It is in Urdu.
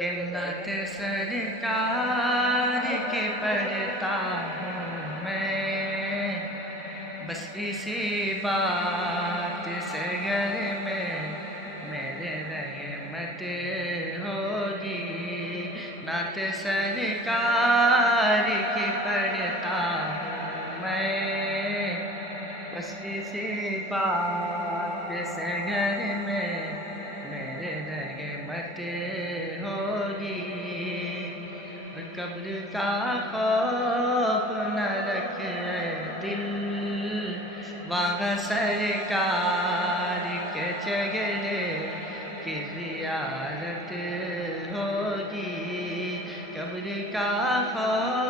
کہ نعت سرکار کے پڑھتا ہوں میں، بس اسی بات سے گھر میں میرے رحمت ہوگی۔ نعت سرکار کی پڑھتا ہوں میں، بس اسی بات سے گھر میں میرے رحمت ہوگی۔ اور قبر کا خوف نہ رکھ اے دل، وہاں سرکار کے چہرے کی زیارت ہوگی۔ قبر کا خوف